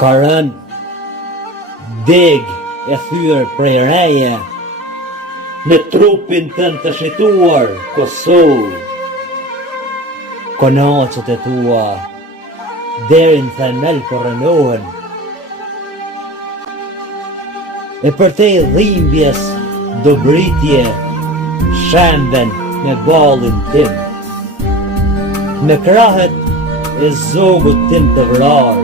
Ka rënë deg e thyer prej reje në trupin tënd të shituar Kosovë. Konaqet e tua deri në themel po rënohen. E përtej dhimbjes do britje shemben me ballin tim. Me krahet e zogut tim të vrar,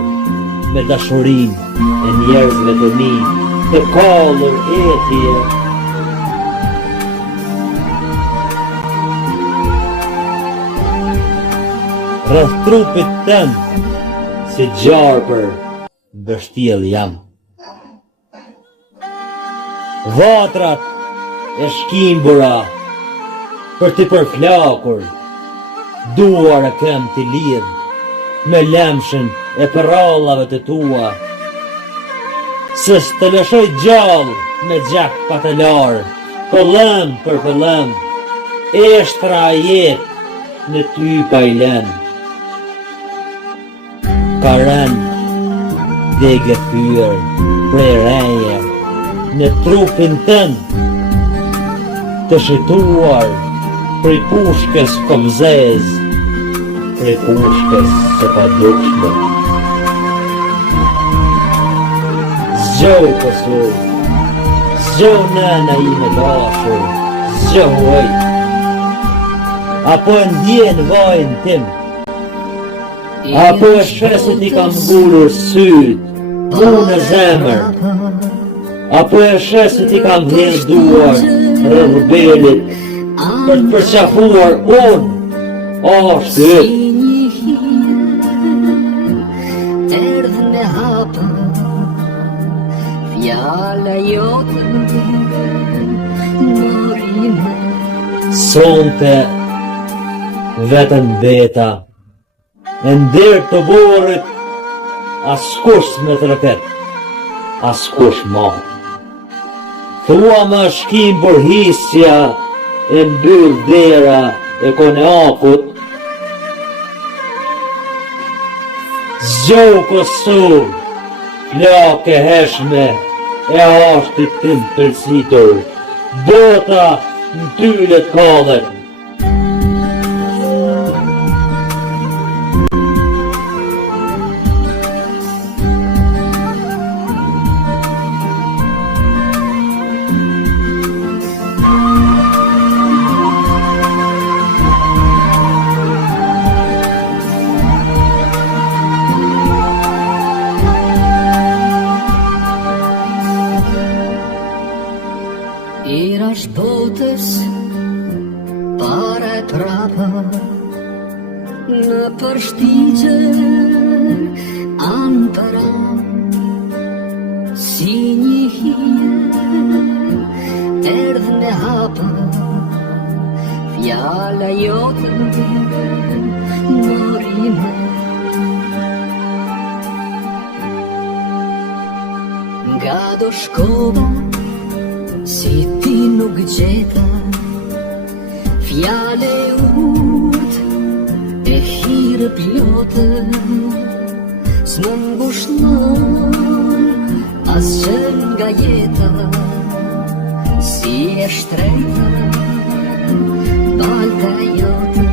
me dashurin e njerëzve të mi, të kallur etje. Rreth trupit tënd, si gjarpër, bështjell jam. Vatrat e shkimbura, për t'i përflakur, duar e kem t'i lidh, me lemshin e përrallave të tua. Se s'të lëshoj gjallë me gjak patelar, pëllëm për pëllëm, eshtra a jet në ty pa i len. Ka rënë degë thyer prej reje në trupin tënd, të shituar prej pushkës komzez, prej pushkës së padukshme. Zgjoh Kosovë, zgjoh nëna ime dashur, zgjoh. Apo e ndjen vajin tim, apo e shesit i kam ngulur syt, mu në zemër, apo e shesit i kam vjen duar rreth belit, për të përqafuar unë, ashtë yt. Erdhë me hapa, fjala jote morime. Sonte vetën beta, e ndër të borët, askush me të rëpet, askush ma. Thua më shkim burhisja e mbyll dera e koneakut. Zgjoh Kosovë, plak e heshme e ashtit tim tërsitur, bota në tylet kallet. Irash botës para e prapa, në përshtigje anë para, si një hije erdhë me hapa, fjala jote morime. Nga do shkova, si ti nuk gjeta, fjale urt e hire plote, s'më ngushnon as qen nga jeta, si e shtrejta balta jote.